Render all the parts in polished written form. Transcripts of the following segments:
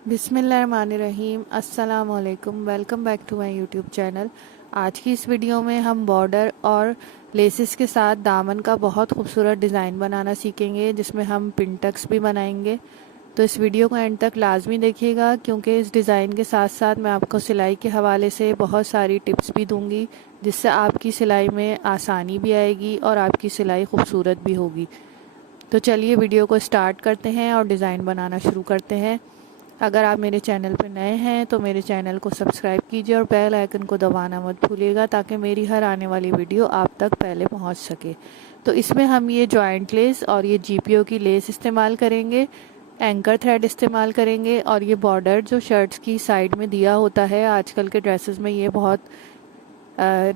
बिस्मिल्लाहिर्रहमानिर्रहीम। अस्सलाम वालेकुम। Welcome back to my YouTube channel. आज की इस वीडियो में हम बॉर्डर और लेसेस के साथ दामन का बहुत खूबसूरत डिज़ाइन बनाना सीखेंगे, जिसमें हम पिन-टक्स भी बनाएंगे। तो इस वीडियो को एंड तक लाजमी देखिएगा, क्योंकि इस डिज़ाइन के साथ साथ मैं आपको सिलाई के हवाले से बहुत सारी टिप्स भी दूंगी, जिससे आपकी सिलाई में आसानी भी आएगी और आपकी सिलाई खूबसूरत भी होगी। तो चलिए वीडियो को स्टार्ट करते हैं और डिज़ाइन बनाना शुरू करते हैं। अगर आप मेरे चैनल पर नए हैं तो मेरे चैनल को सब्सक्राइब कीजिए और बेल आइकन को दबाना मत भूलिएगा, ताकि मेरी हर आने वाली वीडियो आप तक पहले पहुंच सके। तो इसमें हम ये जॉइंट लेस और ये जीपीओ की लेस इस्तेमाल करेंगे, एंकर थ्रेड इस्तेमाल करेंगे, और ये बॉर्डर जो शर्ट्स की साइड में दिया होता है, आजकल के ड्रेसेस में ये बहुत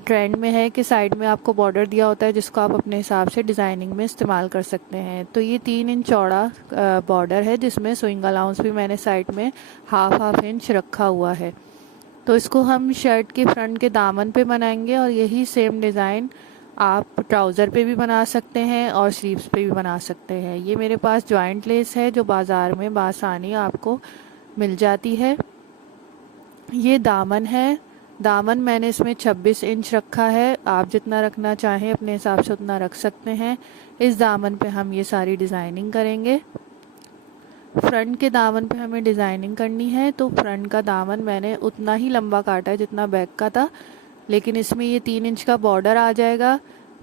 ट्रेंड में है कि साइड में आपको बॉर्डर दिया होता है, जिसको आप अपने हिसाब से डिज़ाइनिंग में इस्तेमाल कर सकते हैं। तो ये 3 इंच चौड़ा बॉर्डर है, जिसमें स्विंग अलाउंस भी मैंने साइड में हाफ इंच रखा हुआ है। तो इसको हम शर्ट के फ्रंट के दामन पे बनाएंगे, और यही सेम डिज़ाइन आप ट्राउज़र पे भी बना सकते हैं और स्लीव्स पे भी बना सकते हैं। ये मेरे पास जॉइंट लेस है, जो बाज़ार में बासानी आपको मिल जाती है। ये दामन है। दामन मैंने इसमें 26 इंच रखा है। आप जितना रखना चाहें अपने हिसाब से उतना रख सकते हैं। इस दामन पे हम ये सारी डिज़ाइनिंग करेंगे। फ्रंट के दामन पे हमें डिज़ाइनिंग करनी है, तो फ्रंट का दामन मैंने उतना ही लंबा काटा है जितना बैक का था, लेकिन इसमें ये 3 इंच का बॉर्डर आ जाएगा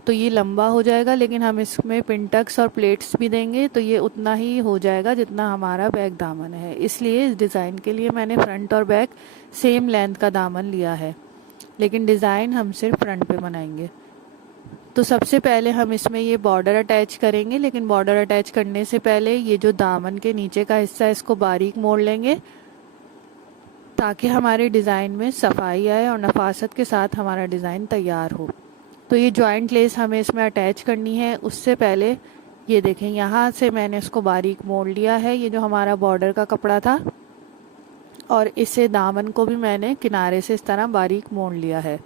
तो ये लंबा हो जाएगा, लेकिन हम इसमें पिनटक्स और प्लेट्स भी देंगे तो ये उतना ही हो जाएगा जितना हमारा बैक दामन है। इसलिए इस डिज़ाइन के लिए मैंने फ्रंट और बैक सेम लेंथ का दामन लिया है, लेकिन डिज़ाइन हम सिर्फ फ्रंट पे बनाएंगे। तो सबसे पहले हम इसमें ये बॉर्डर अटैच करेंगे, लेकिन बॉर्डर अटैच करने से पहले ये जो दामन के नीचे का हिस्सा है इसको बारीक मोड़ लेंगे, ताकि हमारे डिज़ाइन में सफाई आए और नफासत के साथ हमारा डिज़ाइन तैयार हो। तो ये जॉइंट लेस हमें इसमें अटैच करनी है। उससे पहले ये देखें, यहाँ से मैंने इसको बारीक मोड़ लिया है, ये जो हमारा बॉर्डर का कपड़ा था, और इसे दामन को भी मैंने किनारे से इस तरह बारीक मोड़ लिया है।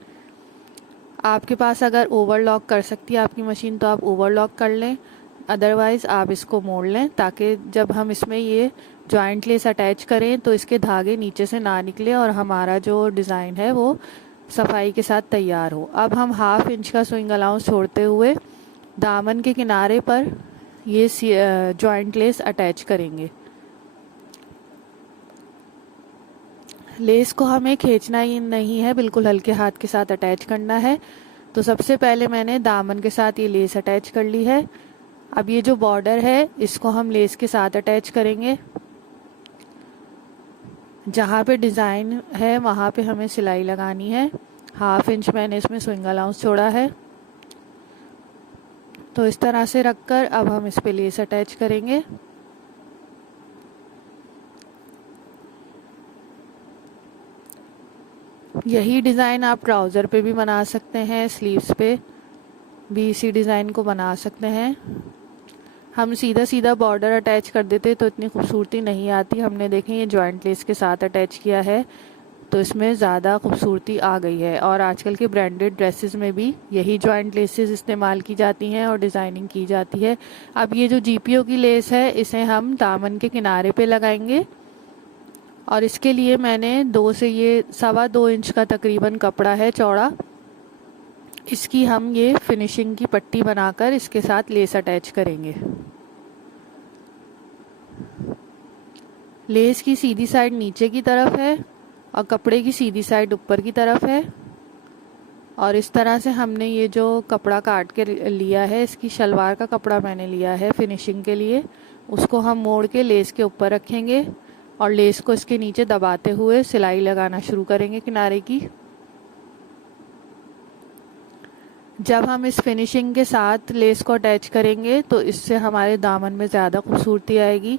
आपके पास अगर ओवरलॉक कर सकती है आपकी मशीन तो आप ओवरलॉक कर लें, अदरवाइज़ आप इसको मोड़ लें, ताकि जब हम इसमें ये जॉइंट लेस अटैच करें तो इसके धागे नीचे से ना निकले और हमारा जो डिज़ाइन है वो सफाई के साथ तैयार हो। अब हम हाफ इंच का स्विंग अलाउंस छोड़ते हुए दामन के किनारे पर ये जॉइंट लेस अटैच करेंगे। लेस को हमें खींचना ही नहीं है, बिल्कुल हल्के हाथ के साथ अटैच करना है। तो सबसे पहले मैंने दामन के साथ ये लेस अटैच कर ली है। अब ये जो बॉर्डर है इसको हम लेस के साथ अटैच करेंगे। जहाँ पे डिज़ाइन है वहाँ पे हमें सिलाई लगानी है। हाफ इंच मैंने इसमें स्विंग अलाउंस छोड़ा है। तो इस तरह से रखकर अब हम इस पे लेस अटैच करेंगे। यही डिज़ाइन आप ट्राउज़र पे भी बना सकते हैं, स्लीव्स पे भी इसी डिज़ाइन को बना सकते हैं। हम सीधा सीधा बॉर्डर अटैच कर देते तो इतनी खूबसूरती नहीं आती। हमने देखें ये जॉइंट लेस के साथ अटैच किया है तो इसमें ज़्यादा खूबसूरती आ गई है, और आजकल के ब्रांडेड ड्रेसेस में भी यही जॉइंट लेसेस इस्तेमाल की जाती हैं और डिज़ाइनिंग की जाती है। अब ये जो जीपीओ की लेस है इसे हम दामन के किनारे पे लगाएंगे, और इसके लिए मैंने 2 से ये 2.25 इंच का तकरीबन कपड़ा है चौड़ा। इसकी हम ये फिनिशिंग की पट्टी बनाकर इसके साथ लेस अटैच करेंगे। लेस की सीधी साइड नीचे की तरफ है और कपड़े की सीधी साइड ऊपर की तरफ है, और इस तरह से हमने ये जो कपड़ा काट के लिया है, इसकी शलवार का कपड़ा मैंने लिया है फिनिशिंग के लिए, उसको हम मोड़ के लेस के ऊपर रखेंगे और लेस को इसके नीचे दबाते हुए सिलाई लगाना शुरू करेंगे किनारे की। जब हम इस फिनिशिंग के साथ लेस को अटैच करेंगे तो इससे हमारे दामन में ज़्यादा खूबसूरती आएगी,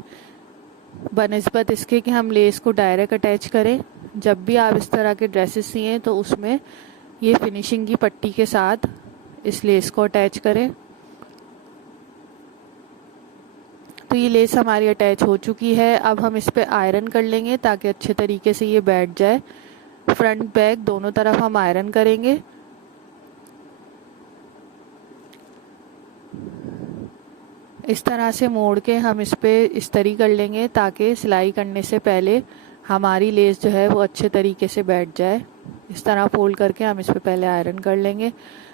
बनिस्बत इसके कि हम लेस को डायरेक्ट अटैच करें। जब भी आप इस तरह के ड्रेसेस सिएं तो उसमें ये फिनिशिंग की पट्टी के साथ इस लेस को अटैच करें। तो ये लेस हमारी अटैच हो चुकी है। अब हम इस पे आयरन कर लेंगे ताकि अच्छे तरीके से ये बैठ जाए। फ्रंट बैक दोनों तरफ हम आयरन करेंगे। इस तरह से मोड़ के हम इस पे इस्त्री कर लेंगे, ताकि सिलाई करने से पहले हमारी लेस जो है वो अच्छे तरीके से बैठ जाए। इस तरह फोल्ड करके हम इस पर पहले आयरन कर लेंगे।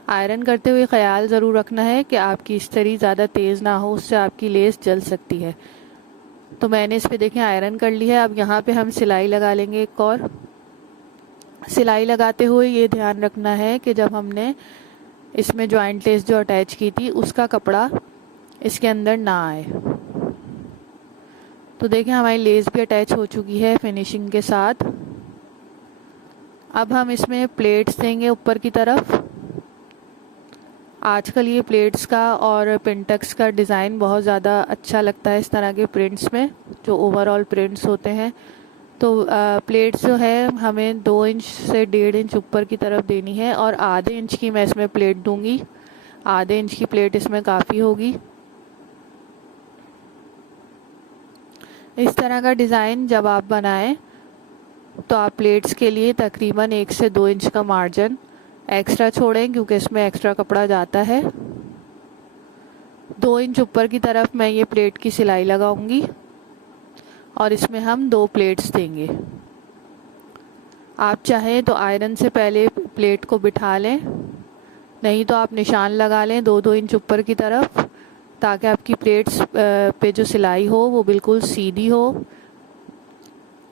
आयरन करते हुए ख्याल ज़रूर रखना है कि आपकी इस्तरी ज़्यादा तेज़ ना हो, उससे आपकी लेस जल सकती है। तो मैंने इस पे देखें आयरन कर ली है। अब यहाँ पे हम सिलाई लगा लेंगे एक और। सिलाई लगाते हुए ये ध्यान रखना है कि जब हमने इसमें जॉइंट लेस जो अटैच की थी उसका कपड़ा इसके अंदर ना आए। तो देखें हमारी लेस भी अटैच हो चुकी है फिनिशिंग के साथ। अब हम इसमें प्लेट्स देंगे ऊपर की तरफ। आजकल ये प्लेट्स का और पिंटक्स का डिज़ाइन बहुत ज़्यादा अच्छा लगता है इस तरह के प्रिंट्स में, जो ओवरऑल प्रिंट्स होते हैं। तो प्लेट्स जो है हमें 2 इंच से 1.5 इंच ऊपर की तरफ देनी है और आधे इंच की मैं इसमें प्लेट दूंगी। आधे इंच की प्लेट इसमें काफ़ी होगी। इस तरह का डिज़ाइन जब आप बनाएं तो आप प्लेट्स के लिए तकरीबन 1 से 2 इंच का मार्जिन एक्स्ट्रा छोड़ें, क्योंकि इसमें एक्स्ट्रा कपड़ा जाता है। 2 इंच ऊपर की तरफ मैं ये प्लेट की सिलाई लगाऊंगी और इसमें हम 2 प्लेट्स देंगे। आप चाहें तो आयरन से पहले प्लेट को बिठा लें, नहीं तो आप निशान लगा लें 2-2 इंच ऊपर की तरफ, ताकि आपकी प्लेट्स पे जो सिलाई हो वो बिल्कुल सीधी हो।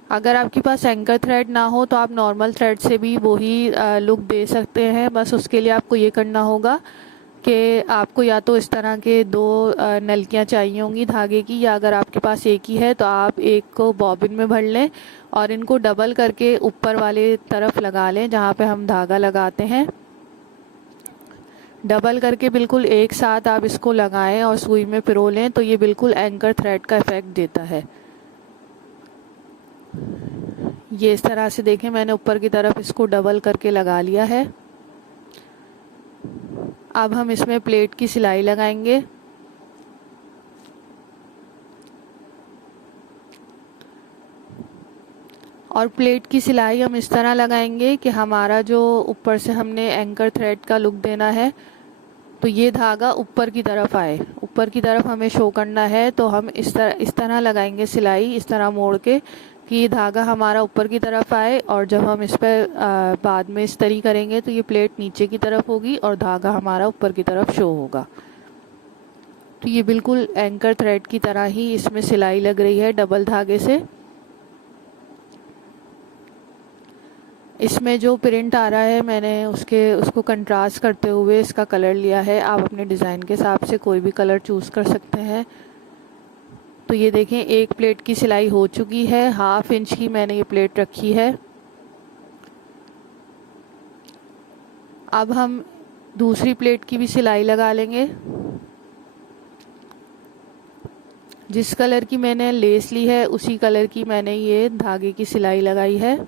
अगर आपके पास एंकर थ्रेड ना हो तो आप नॉर्मल थ्रेड से भी वही लुक दे सकते हैं। बस उसके लिए आपको ये करना होगा कि आपको या तो इस तरह के 2 नलकियां चाहिए होंगी धागे की, या अगर आपके पास एक ही है तो आप एक को बॉबिन में भर लें और इनको डबल करके ऊपर वाले तरफ लगा लें जहाँ पे हम धागा लगाते हैं। डबल करके बिल्कुल एक साथ आप इसको लगाएं और सुई में पिरो लें, तो ये बिल्कुल एंकर थ्रेड का इफेक्ट देता है। ये इस तरह से देखें मैंने ऊपर की तरफ इसको डबल करके लगा लिया है। अब हम इसमें प्लेट की सिलाई लगाएंगे। और प्लेट की सिलाई हम इस तरह लगाएंगे कि हमारा जो ऊपर से हमने एंकर थ्रेड का लुक देना है तो ये धागा ऊपर की तरफ आए, ऊपर की तरफ हमें शो करना है। तो हम इस तरह लगाएंगे सिलाई, इस तरह मोड़ के कि ये धागा हमारा ऊपर की तरफ आए, और जब हम इस पर बाद में इस्तरी करेंगे तो ये प्लेट नीचे की तरफ होगी और धागा हमारा ऊपर की तरफ शो होगा। तो ये बिल्कुल एंकर थ्रेड की तरह ही इसमें सिलाई लग रही है डबल धागे से। इसमें जो प्रिंट आ रहा है मैंने उसको कंट्रास्ट करते हुए इसका कलर लिया है। आप अपने डिज़ाइन के हिसाब से कोई भी कलर चूज़ कर सकते हैं। तो ये देखें एक प्लेट की सिलाई हो चुकी है, 1/2 इंच की मैंने ये प्लेट रखी है। अब हम दूसरी प्लेट की भी सिलाई लगा लेंगे। जिस कलर की मैंने लेस ली है उसी कलर की मैंने ये धागे की सिलाई लगाई है।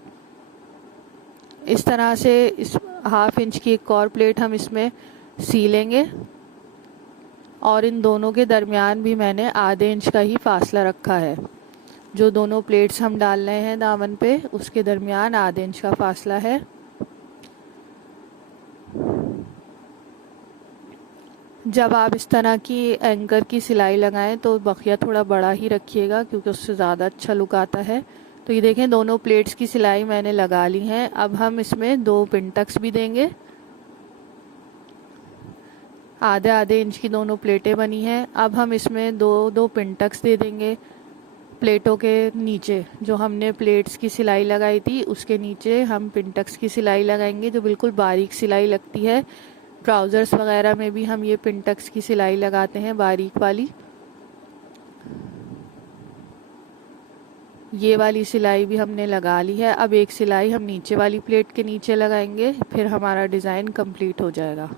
इस तरह से इस 1/2 इंच की एक और प्लेट हम इसमें सी लेंगे और इन दोनों के दरमियान भी मैंने आधे इंच का ही फासला रखा है। जो दोनों प्लेट्स हम डाल रहे हैं दामन पे उसके दरमियान आधे इंच का फासला है। जब आप इस तरह की एंकर की सिलाई लगाएं तो बखिया थोड़ा बड़ा ही रखिएगा, क्योंकि उससे ज़्यादा अच्छा लुक आता है। तो ये देखें दोनों प्लेट्स की सिलाई मैंने लगा ली है। अब हम इसमें 2 पिंटक्स भी देंगे। आधे आधे इंच की दोनों प्लेटें बनी हैं। अब हम इसमें 2 पिंटक्स दे देंगे प्लेटों के नीचे। जो हमने प्लेट्स की सिलाई लगाई थी उसके नीचे हम पिंटक्स की सिलाई लगाएंगे, जो बिल्कुल बारीक सिलाई लगती है। ट्राउज़र्स वगैरह में भी हम ये पिंटक्स की सिलाई लगाते हैं, बारीक वाली। ये वाली सिलाई भी हमने लगा ली है। अब एक सिलाई हम नीचे वाली प्लेट के नीचे लगाएंगे, फिर हमारा डिज़ाइन कंप्लीट हो जाएगा।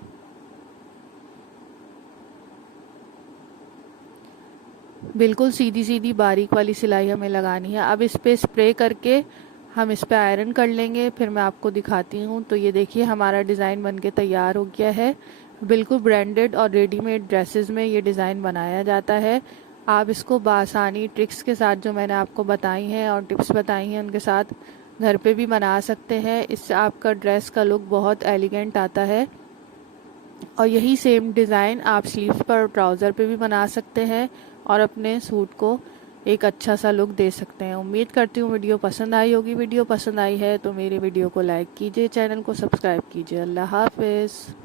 बिल्कुल सीधी सीधी बारीक वाली सिलाई हमें लगानी है। अब इस पे स्प्रे करके हम इस पे आयरन कर लेंगे, फिर मैं आपको दिखाती हूँ। तो ये देखिए हमारा डिज़ाइन बनके तैयार हो गया है। बिल्कुल ब्रांडेड और रेडीमेड ड्रेसेस में ये डिज़ाइन बनाया जाता है। आप इसको बआसानी ट्रिक्स के साथ जो मैंने आपको बताई हैं और टिप्स बताई हैं उनके साथ घर पे भी बना सकते हैं। इससे आपका ड्रेस का लुक बहुत एलिगेंट आता है। और यही सेम डिज़ाइन आप स्लीव्स पर और ट्राउज़र पे भी बना सकते हैं और अपने सूट को एक अच्छा सा लुक दे सकते हैं। उम्मीद करती हूँ वीडियो पसंद आई होगी। वीडियो पसंद आई है तो मेरे वीडियो को लाइक कीजिए, चैनल को सब्सक्राइब कीजिए। अल्लाह हाफिज़।